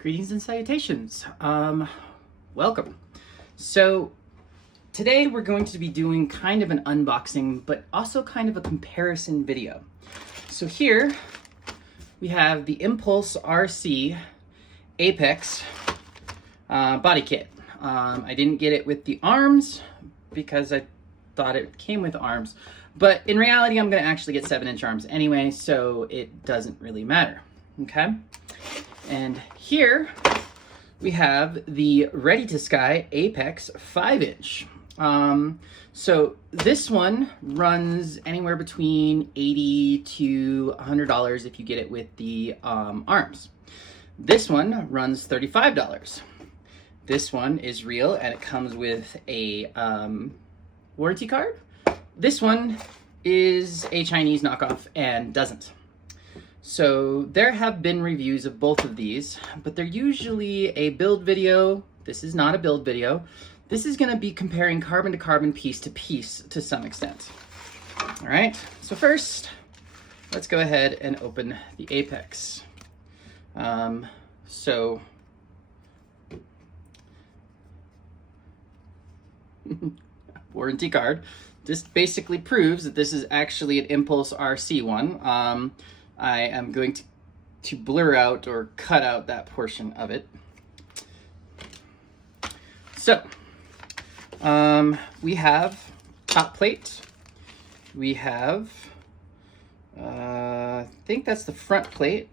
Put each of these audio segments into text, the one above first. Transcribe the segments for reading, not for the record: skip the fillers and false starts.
Greetings and salutations. Welcome. So today we're going to be doing kind of an unboxing, but also kind of a comparison video. So here we have the ImpulseRC Apex body kit. I didn't get it with the arms because I thought it came with arms, but in reality I'm going to actually get 7-inch arms anyway, so it doesn't really matter. Okay. And here we have the Readytosky Apex 5-inch. So this one runs anywhere between $80 to $100 if you get it with the arms. This one runs $35. This one is real and it comes with a warranty card. This one is a Chinese knockoff and doesn't. So there have been reviews of both of these, but they're usually a build video. This is not a build video. This is going to be comparing carbon to carbon, piece to piece to some extent. All right, so first, let's go ahead and open the Apex. Warranty card. This basically proves that this is actually an ImpulseRC one. I am going to blur out or cut out that portion of it. So, we have top plate. We have, I think that's the front plate.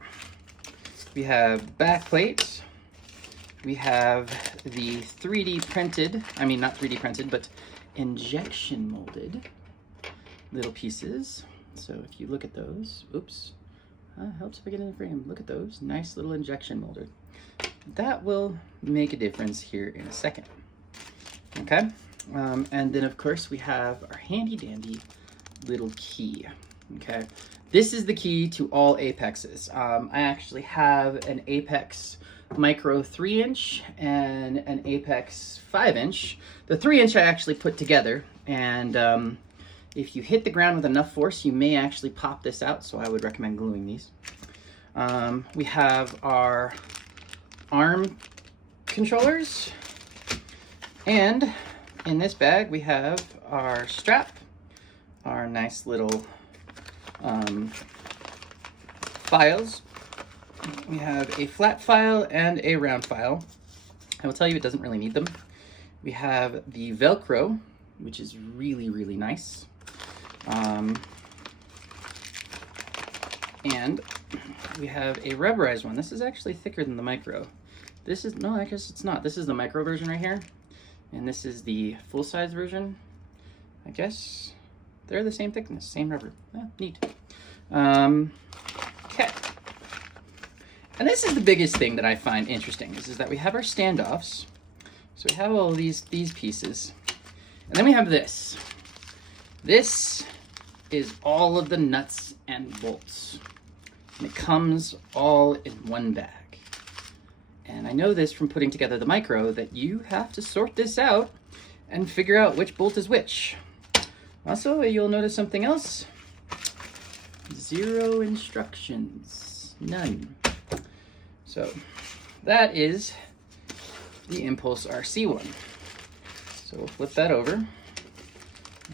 We have back plate. We have the 3D printed, I mean not 3D printed, but injection molded little pieces. So if you look at those, oops. Helps if I get in the frame. Look at those nice little injection molded. That will make a difference here in a second. Okay, and then of course we have our handy dandy little key. Okay, this is the key to all Apexes. I actually have an Apex Micro 3-inch and an Apex 5-inch. The 3-inch I actually put together, and if you hit the ground with enough force, you may actually pop this out, so I would recommend gluing these. We have our arm controllers, and in this bag we have our strap, our nice little files. We have a flat file and a round file. I will tell you it doesn't really need them. We have the Velcro, which is really, really nice. And we have a rubberized one. This is actually thicker than the micro. This is, no, I guess it's not. This is the micro version right here. And this is the full-size version. I guess they're the same thickness, same rubber. Neat. Okay. And this is the biggest thing that I find interesting, is that we have our standoffs. So we have all these pieces. And then we have this. This is all of the nuts and bolts. And it comes all in one bag. And I know this from putting together the micro, that you have to sort this out and figure out which bolt is which. Also, you'll notice something else. 0 instructions. None. So that is the ImpulseRC one. So we'll flip that over.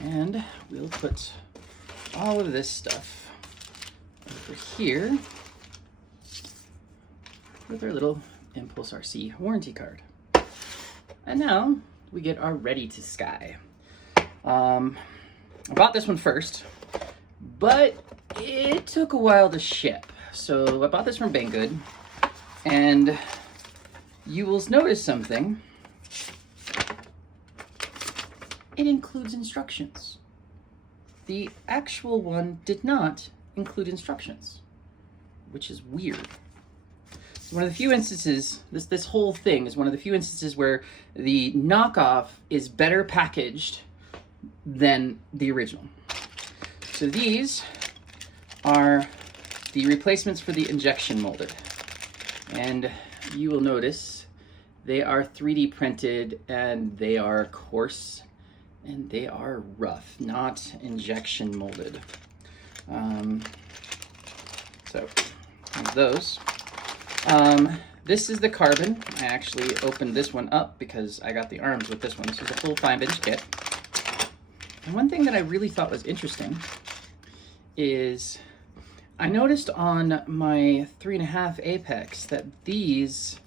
And we'll put all of this stuff over here with our little ImpulseRC warranty card. And now we get our Readytosky. I bought this one first, but it took a while to ship. So I bought this from Banggood, and you will notice something. It includes instructions. The actual one did not include instructions, which is weird. One of the few instances, this whole thing is one of the few instances where the knockoff is better packaged than the original. So these are the replacements for the injection molded. And you will notice they are 3D printed and they are coarse and they are rough, not injection molded. So those. this is the carbon. I actually opened this one up because I got the arms with this one. This is a full 5-inch kit. And one thing that I really thought was interesting is I noticed on my 3.5 Apex that these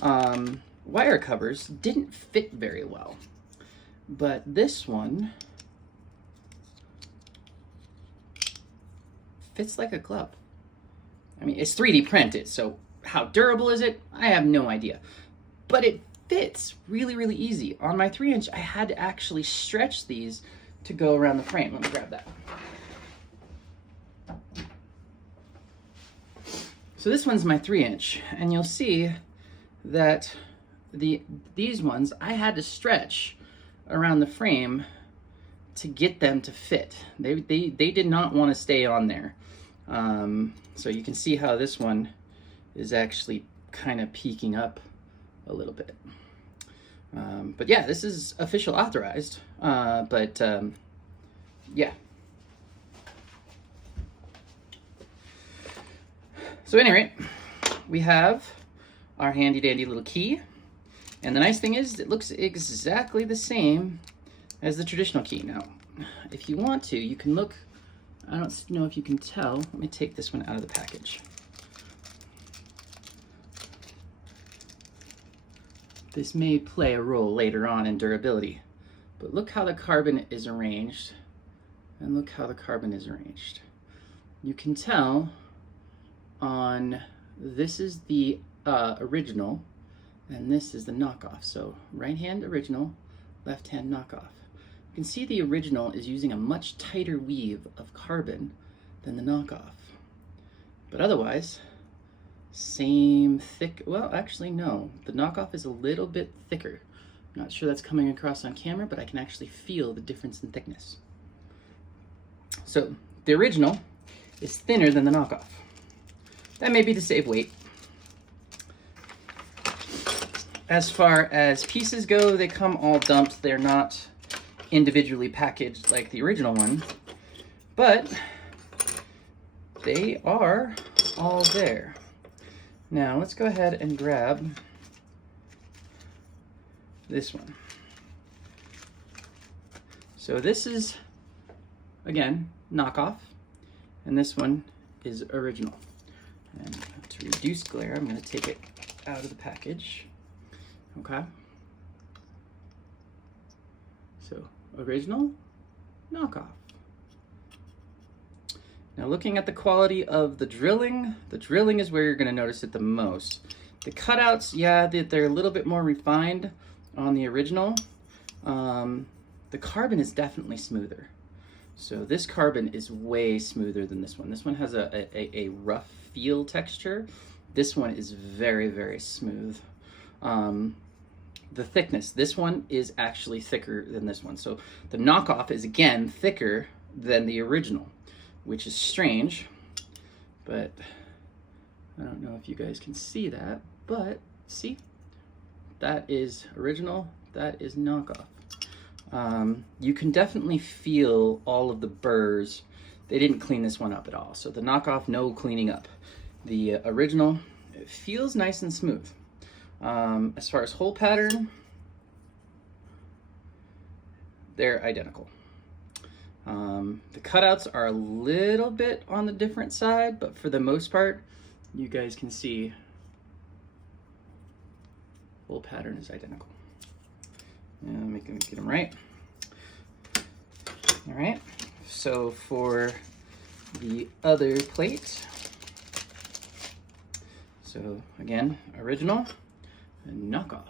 wire covers didn't fit very well. But this one fits like a glove. I mean, it's 3D printed, so how durable is it? I have no idea. But it fits really, really easy. On my 3-inch, I had to actually stretch these to go around the frame. Let me grab that. So this one's my 3-inch, and you'll see that these ones, I had to stretch around the frame to get them to fit. They did not want to stay on there. So you can see how this one is actually kind of peeking up a little bit. But yeah, this is official authorized, yeah. So at any rate, we have our handy dandy little key. And the nice thing is it looks exactly the same as the traditional key. Now, if you want to, you can look, I don't know if you can tell. Let me take this one out of the package. This may play a role later on in durability, but look how the carbon is arranged, and look how the carbon is arranged. You can tell on, this is the original, and this is the knockoff. So right hand original, left hand knockoff. You can see the original is using a much tighter weave of carbon than the knockoff. But otherwise, same thick, well, actually no. The knockoff is a little bit thicker. I'm not sure that's coming across on camera, but I can actually feel the difference in thickness. So the original is thinner than the knockoff. That may be to save weight. As far as pieces go, they come all dumped. They're not individually packaged like the original one, but they are all there. Now let's go ahead and grab this one. So this is, again, knockoff, and this one is original. And to reduce glare, I'm going to take it out of the package. Okay. So original, knockoff. Now looking at the quality of the drilling is where you're going to notice it the most. The cutouts, yeah, they're a little bit more refined on the original. The carbon is definitely smoother. So this carbon is way smoother than this one. This one has a rough feel texture. This one is very, very smooth. The thickness, this one is actually thicker than this one. So the knockoff is, again, thicker than the original, which is strange, but I don't know if you guys can see that, but see, that is original, that is knockoff. You can definitely feel all of the burrs. They didn't clean this one up at all. So the knockoff, no cleaning up. The original, it feels nice and smooth. As far as hole pattern, they're identical. The cutouts are a little bit on the different side, but for the most part, you guys can see hole pattern is identical. And let me get them right. All right, so for the other plate, so again, original and knockoff.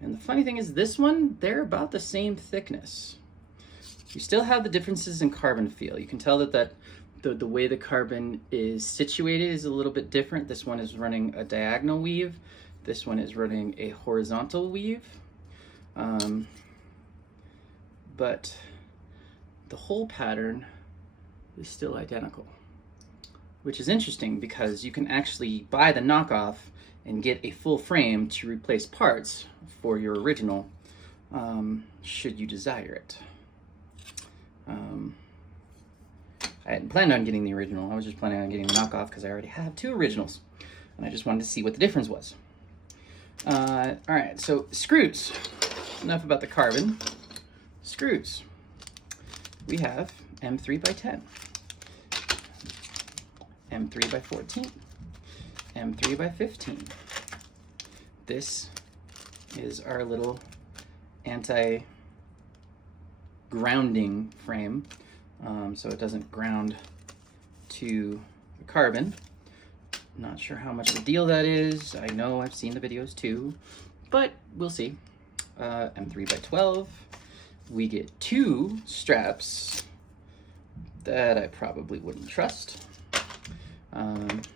And the funny thing is, this one, they're about the same thickness. You still have the differences in carbon feel. You can tell that the way the carbon is situated is a little bit different. This one is running a diagonal weave. This one is running a horizontal weave. But the hole pattern is still identical, which is interesting because you can actually buy the knockoff and get a full frame to replace parts for your original, should you desire it. I hadn't planned on getting the original. I was just planning on getting the knockoff because I already have 2 originals. And I just wanted to see what the difference was. All right, so screws. Enough about the carbon. Screws. We have M3 by 10, M3 by 14, M3 by 15. This is our little anti-grounding frame, so it doesn't ground to the carbon. Not sure how much of a deal that is. I know I've seen the videos too, but we'll see. M3 by 12. We get 2 straps that I probably wouldn't trust.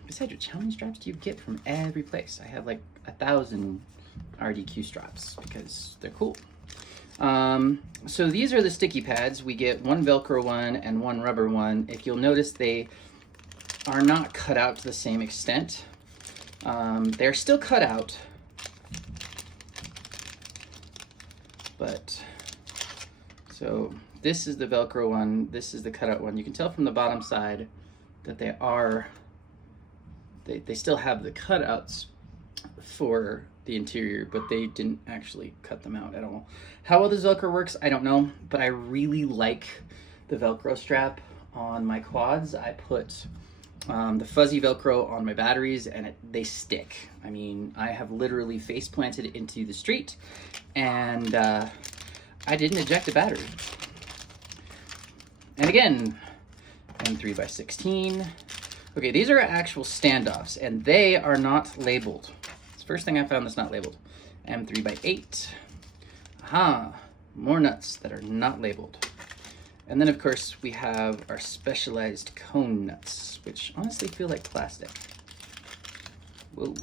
Besides, which how many straps do you get from every place? I have like 1,000 RDQ straps because they're cool. So these are the sticky pads. We get 1 Velcro one and 1 rubber one. If you'll notice, they are not cut out to the same extent. They're still cut out, but so this is the Velcro one, this is the cutout one. You can tell from the bottom side that they still have the cutouts for the interior, but they didn't actually cut them out at all. How well this Velcro works, I don't know, but I really like the Velcro strap on my quads. I put the fuzzy Velcro on my batteries and they stick. I mean, I have literally face planted into the street and I didn't eject a battery. And again, M3 by 16. Okay, these are actual standoffs and they are not labeled. It's the first thing I found that's not labeled. M3 by 8. Aha, more nuts that are not labeled. And then of course we have our specialized cone nuts, which honestly feel like plastic. Whoa.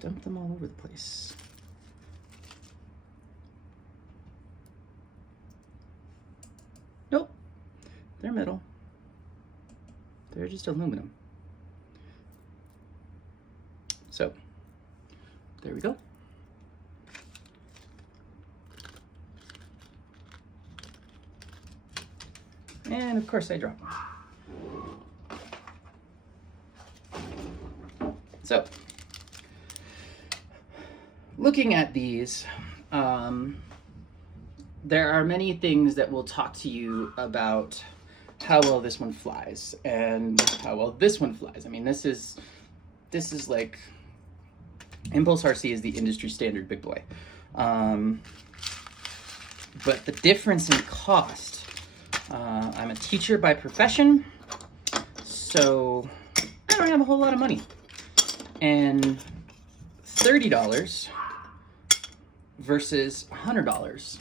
Dump them all over the place. Nope, they're metal. They're just aluminum. So, there we go. And of course I drop them. So, looking at these, there are many things that will talk to you about how well this one flies and how well this one flies. I mean, this is like, ImpulseRC is the industry standard big boy. But the difference in cost, I'm a teacher by profession, so I don't have a whole lot of money. And $30 versus $100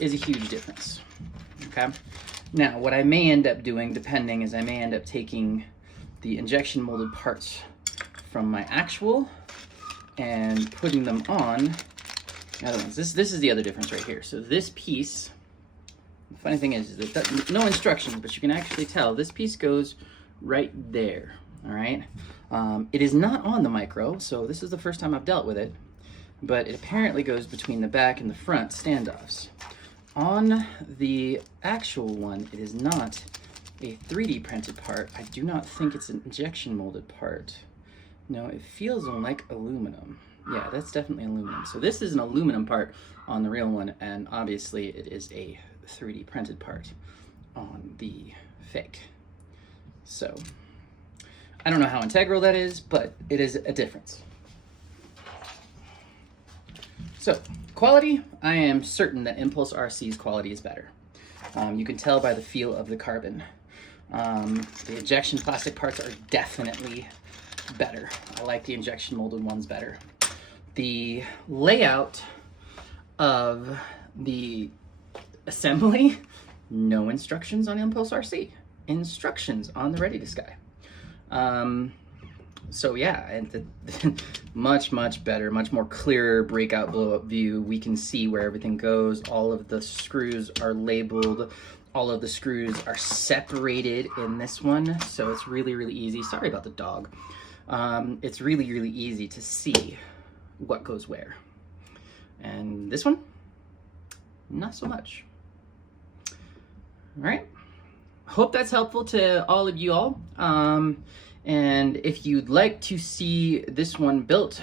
is a huge difference, okay? Now, what I may end up doing, depending, is I may end up taking the injection molded parts from my actual and putting them on the other ones. This is the other difference right here. So this piece, the funny thing is that no instructions, but you can actually tell this piece goes right there, all right? It is not on the micro, so this is the first time I've dealt with it, but it apparently goes between the back and the front standoffs. On the actual one, it is not a 3D printed part. I do not think it's an injection molded part. No, it feels like aluminum. Yeah, that's definitely aluminum. So this is an aluminum part on the real one, and obviously it is a 3D printed part on the fake. So, I don't know how integral that is, but it is a difference. So, quality, I am certain that ImpulseRC's quality is better. You can tell by the feel of the carbon. The injection plastic parts are definitely better. I like the injection molded ones better. The layout of the assembly, no instructions on ImpulseRC. Instructions on the Readytosky. So yeah, and much better, much more clearer breakout blow-up view. We can see where everything goes. All of the screws are labeled. All of the screws are separated in this one, so it's really easy. Sorry about the dog. It's really easy to see what goes where. And this one, not so much. All right, hope that's helpful to all of you all. And if you'd like to see this one built,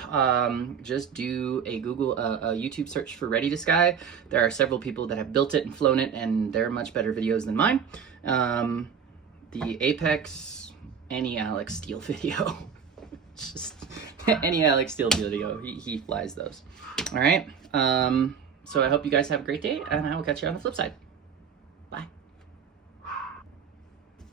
just do a YouTube search for Readytosky. There are several people that have built it and flown it, and they're much better videos than mine. The Apex, any Alex Steele video. Just any Alex Steele video, he flies those. All right. So I hope you guys have a great day, and I will catch you on the flip side. Bye.